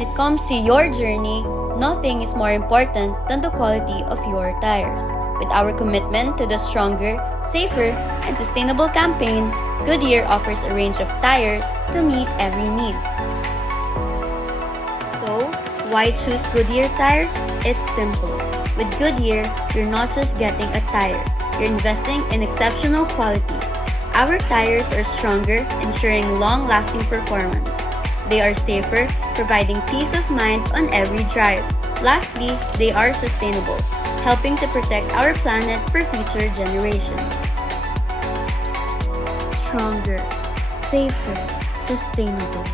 When it comes to your journey, nothing is more important than the quality of your tires. With our commitment to the stronger, safer, and sustainable campaign, Goodyear offers a range of tires to meet every need. So, why choose Goodyear tires? It's simple. With Goodyear, you're not just getting a tire, you're investing in exceptional quality. Our tires are stronger, ensuring long-lasting performance. They are safer, providing peace of mind on every drive. Lastly, they are sustainable, helping to protect our planet for future generations. Stronger, safer, sustainable.